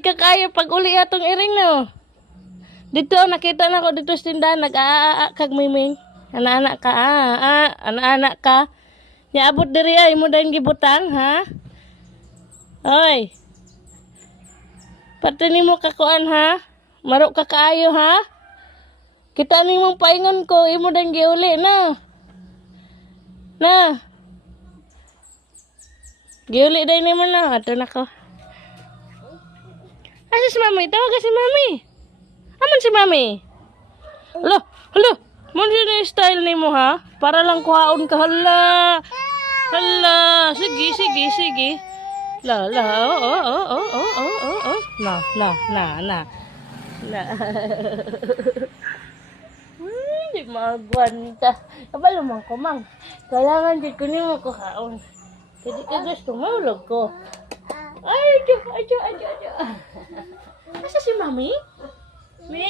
Kakayo pag uli atong iring no. Dito nakita na ko dito sa tindahan nag-aa kag miming. Anak-anak ka, anak-anak ka. Niabot diri ay mo dahil gibutang, ha? Oy. Pati ni mo kakuan, ha? Marok ka kaayo, ha? Kita ni mong paingon ko, imo dahil giuli, na. Na. Giuli dahil ni mo na. Ato na ko. Asa si mami? Tawag ka si mami. Aman si mami? Hala, hala. Mo na style ni mo, ha? Para lang kuhaon ka, hala. Hala. Sige, sige, sige. La, la, oh. Na. Hindi magwanta. Kabalo man ko, mang. Kailangan din ko ni mo kuhaon. Hindi ka gusto, maulog ko. Ay, adyo. Asa si mami? Mi?